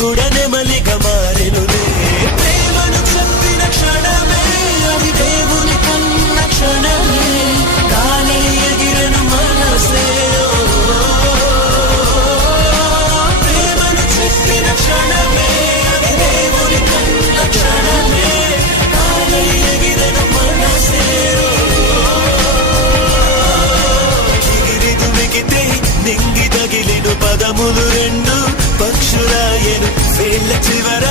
కూడా నెమలిగా మారెనులే. ప్రేమను చెప్పిన క్షణమే అది దేవుని కన్న క్షణమే, గాలి ఎగిరెను మనసే. ప్రేమను చెప్పిన క్షణమే అది దేవుని కన్న క్షణమే, గాలి ఎగిరెను మనసే. కిగిరిదుమికితే నింగి తగిలిను పదములు రెండు పక్షురాయను వేళ్ళ చివర